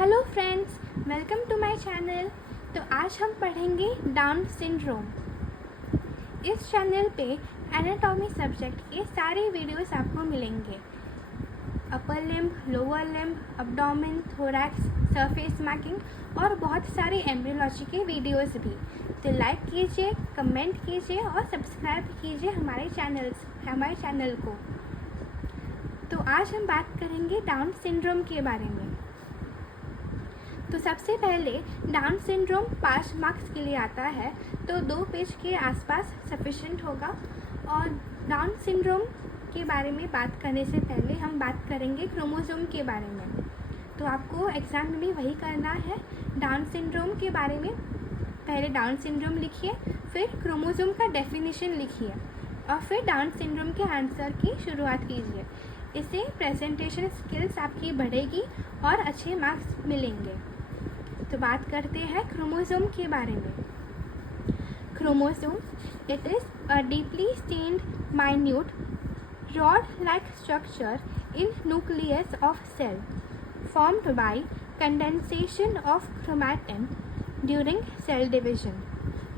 Hello friends, welcome to my channel. तो आज हम पढ़ेंगे डाउन सिंड्रोम। इस चैनल पे एनाटॉमी सब्जेक्ट के सारे वीडियोस आपको मिलेंगे। Upper limb, lower limb, abdomen, thorax, surface marking और बहुत सारे एम्ब्रियोलॉजी के वीडियोस भी। तो लाइक कीजिए, कमेंट कीजिए और सब्सक्राइब कीजिए हमारे चैनल को। तो आज हम बात करेंगे डाउन सिंड्रोम के बारे में। तो सबसे पहले डाउन सिंड्रोम 5 मार्क्स के लिए आता है, तो 2 पेज के आसपास सफिशिएंट होगा। और डाउन सिंड्रोम के बारे में बात करने से पहले हम बात करेंगे क्रोमोसोम के बारे में। तो आपको एग्ज़ाम में भी वही करना है। डाउन सिंड्रोम के बारे में पहले डाउन सिंड्रोम लिखिए, फिर क्रोमोसोम का डेफिनेशन लिखिए और फिर डाउन सिंड्रोम के आंसर की शुरुआत कीजिए। इससे प्रेजेंटेशन स्किल्स आपकी बढ़ेगी और अच्छे मार्क्स मिलेंगे। तो बात करते हैं क्रोमोसोम के बारे में। Chromosome it is a deeply stained minute rod-like structure in nucleus of cell formed by condensation of chromatin during cell division।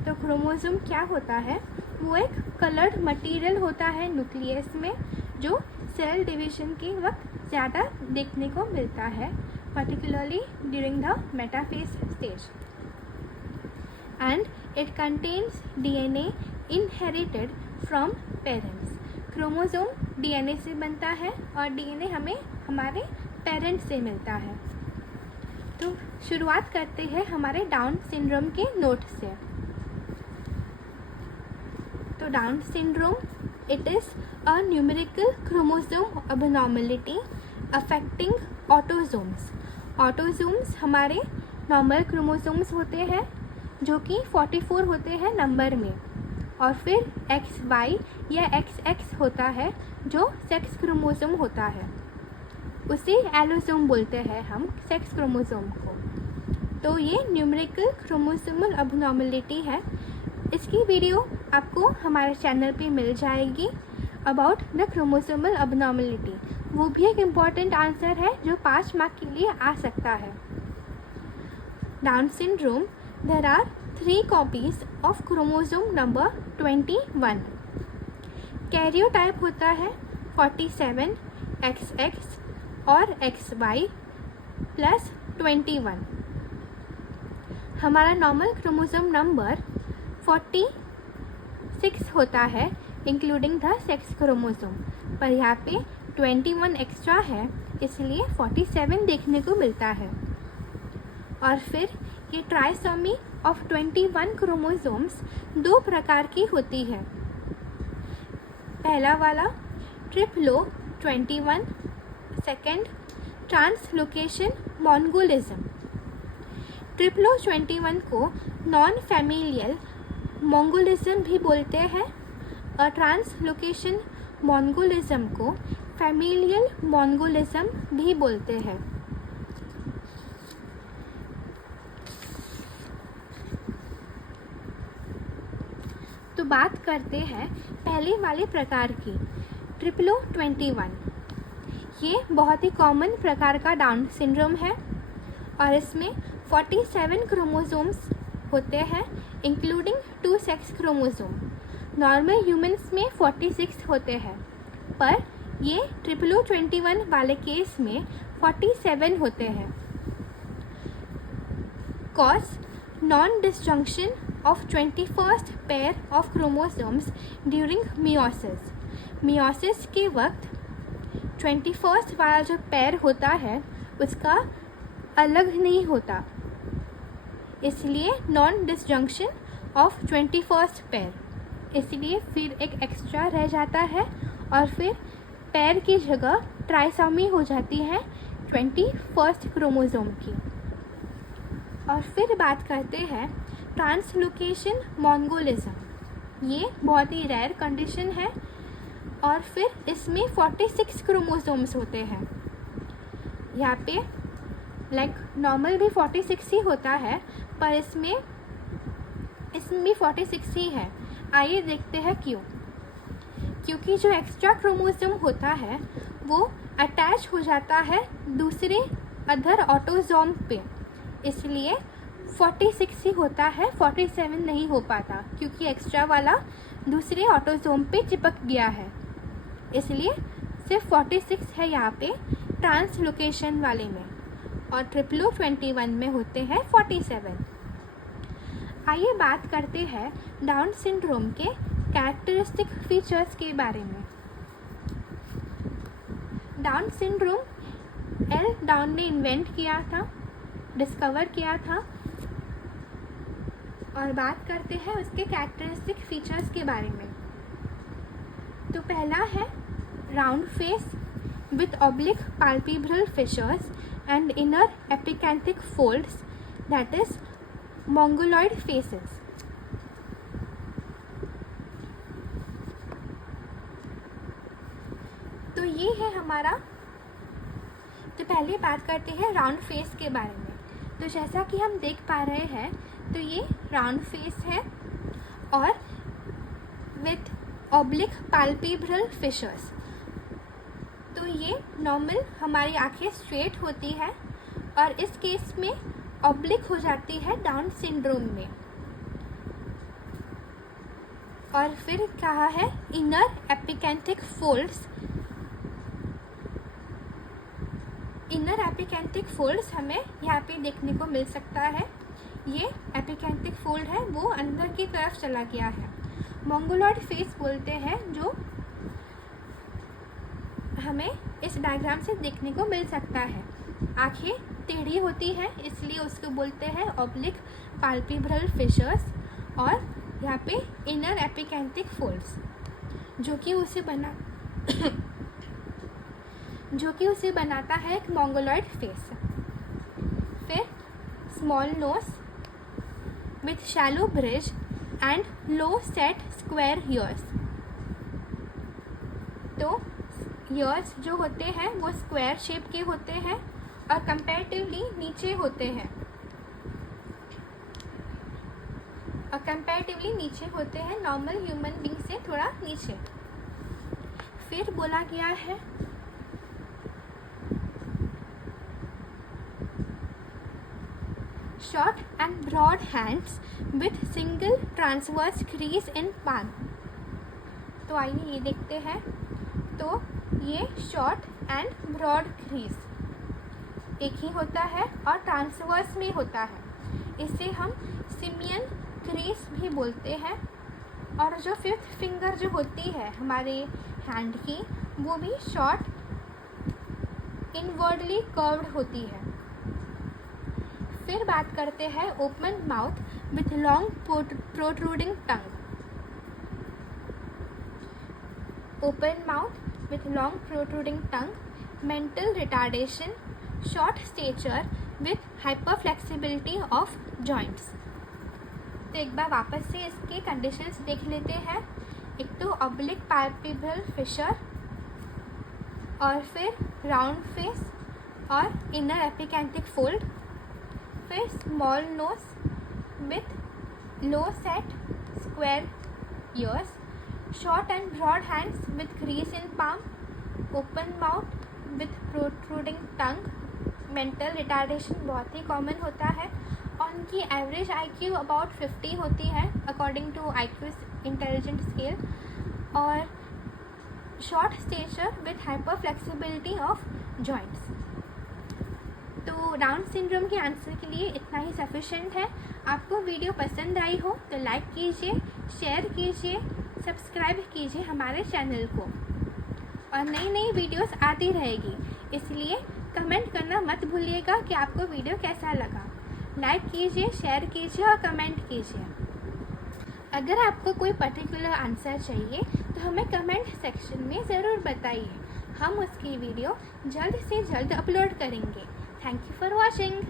तो क्रोमोसोम क्या होता है? वो एक कलर्ड मटेरियल होता है न्यूक्लियस में, जो सेल डिवीजन के वक्त ज़्यादा देखने को मिलता है, particularly during the metaphase stage, and it contains DNA inherited from parents। Chromosome DNA से बनता है और DNA हमें हमारे पेरेंट्स से मिलता है। तो शुरुआत करते हैं हमारे डाउन सिंड्रोम के नोट से। तो down syndrome it is a numerical chromosome abnormality affecting autosomes. Autosomes हमारे नॉर्मल क्रोमोसोम्स होते हैं जो कि 44 होते हैं नंबर में, और फिर XY या XX होता है जो सेक्स क्रोमोसोम होता है। उसे एलोसोम बोलते हैं हम सेक्स क्रोमोसोम को। तो ये न्यूमेरिकल क्रोमोसोमल अबनॉर्मलिटी है। इसकी वीडियो आपको हमारे चैनल पे मिल जाएगी अबाउट द क्रोमोसोमल अबनॉर्मलिटी। वो भी एक इम्पॉर्टेंट आंसर है जो 5 मार्क के लिए आ सकता है। Down syndrome there are 3 copies of chromosome number 21। Karyotype होता है 47 XX और XY प्लस 21। हमारा नॉर्मल क्रोमोसोम नंबर 46 होता है इंक्लूडिंग द सेक्स क्रोमोसोम, पर यहाँ पे 21 एक्स्ट्रा है इसलिए 47 देखने को मिलता है। और फिर ये ट्राइसोमी ऑफ 21 क्रोमोसोम्स 2 प्रकार की होती है। पहला वाला ट्रिप्लो 21, सेकेंड ट्रांसलोकेशन मोंगोलिज्म। ट्रिप्लो 21 को नॉन फैमिलियल मोंगोलिज्म भी बोलते हैं और ट्रांसलोकेशन मोंगोलिज्म को फैमिलियल मोंगोलिज्म भी बोलते हैं। तो बात करते हैं पहले वाले प्रकार की, ट्रिप्लो 21। ये बहुत ही कॉमन प्रकार का डाउन सिंड्रोम है और इसमें 47 क्रोमोसोम्स होते हैं including 2 sex chromosome. Normal humans में 46 होते हैं, पर ये ट्रिप्लो 21 वाले केस में 47 होते हैं। Cause non disjunction of 21st pair of chromosomes during meiosis. Meiosis के वक्त 21st वाला जो पेयर होता है उसका अलग नहीं होता, इसलिए non disjunction of 21st pair, इसलिए फिर एक एक्स्ट्रा रह जाता है और फिर पेयर की जगह ट्राइसोमी हो जाती है 21st क्रोमोसोम की। और फिर बात करते हैं ट्रांसलोकेशन मोंगोलिज्म। ये बहुत ही रेयर कंडीशन है और फिर इसमें 46 क्रोमोसोम्स होते हैं। यहाँ पे लाइक नॉर्मल भी 46 ही होता है, पर इसमें भी 46 ही है। आइए देखते हैं क्यों। क्योंकि जो एक्स्ट्रा क्रोमोसोम होता है वो अटैच हो जाता है दूसरे अदर ऑटोजोम पे, इसलिए 46 ही होता है, 47 नहीं हो पाता क्योंकि एक्स्ट्रा वाला दूसरे ऑटोजोम पे चिपक गया है, इसलिए सिर्फ 46 है यहाँ पे ट्रांसलोकेशन वाले में, और ट्रिप्लो 21 में होते हैं 47। आइए बात करते हैं डाउन सिंड्रोम के कैरेक्टरिस्टिक फीचर्स के बारे में। डाउन सिंड्रोम एल डाउन ने इन्वेंट किया था, डिस्कवर किया था, और बात करते हैं उसके कैरेक्टरिस्टिक फीचर्स के बारे में। तो पहला है round face with oblique palpebral fissures and inner epicanthic folds, that is mongoloid faces. तो ये है हमारा। तो पहले बात करते हैं राउंड फेस के बारे में। तो जैसा कि हम देख पा रहे हैं, तो ये राउंड फेस है और विथ ऑब्लिक पाल्पेब्रल फिशर्स। तो ये नॉर्मल हमारी आंखें स्ट्रेट होती है और इस केस में ऑब्लिक हो जाती है डाउन सिंड्रोम में। और फिर कहा है inner epicanthic folds. Inner epicanthic folds हमें यहाँ पे देखने को मिल सकता है। ये एपिकैंथिक फोल्ड है, वो अंदर की तरफ चला गया है। मोंगोलॉइड फेस बोलते हैं जो हमें इस डायग्राम से देखने को मिल सकता है। आंखें टेढ़ी होती हैं, इसलिए उसको बोलते हैं ऑब्लिक पाल्पेब्रल फिशर्स, और यहाँ पे इनर एपिकैंथिक फोल्ड्स जो कि उसे बनाता है एक मोंगोलॉइड फेस। फिर small nose with shallow bridge and low set square ears. तो ईयर्स जो होते हैं वो स्क्वायर शेप के होते हैं और कंपैरेटिवली नीचे होते हैं, नॉर्मल ह्यूमन बीइंग से थोड़ा नीचे। फिर बोला गया है short and broad hands with single transverse crease in palm। तो आइए ये देखते हैं। तो ये शॉर्ट एंड ब्रॉड क्रीज एक ही होता है और ट्रांसवर्स में होता है, इसे हम सिमियन क्रीज भी बोलते हैं। और जो फिफ्थ फिंगर जो होती है हमारे हैंड की, वो भी शॉर्ट इनवर्डली कर्व्ड होती है। फिर बात करते हैं open mouth with long protruding tongue. Open mouth with long protruding tongue, mental retardation, short stature with hyperflexibility of joints. तो एक बार वापस से इसके कंडीशंस देख लेते हैं। एक तो ऑब्लिक पाल्पेब्रल फिशर, और फिर राउंड फेस और इनर एपिकैंथिक फोल्ड, फिर small nose with low set square ears, short and broad hands with crease in palm, open mouth with protruding tongue, mental retardation बहुत ही कॉमन होता है, और उनकी एवरेज IQ अबाउट 50 होती है according to IQ intelligent scale, और short stature with hyper flexibility of joints. तो डाउन सिंड्रोम के आंसर के लिए इतना ही सफिशेंट है। आपको वीडियो पसंद आई हो तो लाइक कीजिए, शेयर कीजिए, सब्सक्राइब कीजिए हमारे चैनल को, और नई नई वीडियोस आती रहेगी, इसलिए कमेंट करना मत भूलिएगा कि आपको वीडियो कैसा लगा। लाइक कीजिए, शेयर कीजिए और कमेंट कीजिए। अगर आपको कोई पर्टिकुलर आंसर चाहिए तो हमें कमेंट सेक्शन में ज़रूर बताइए, हम उसकी वीडियो जल्द से जल्द अपलोड करेंगे। Thank you for watching.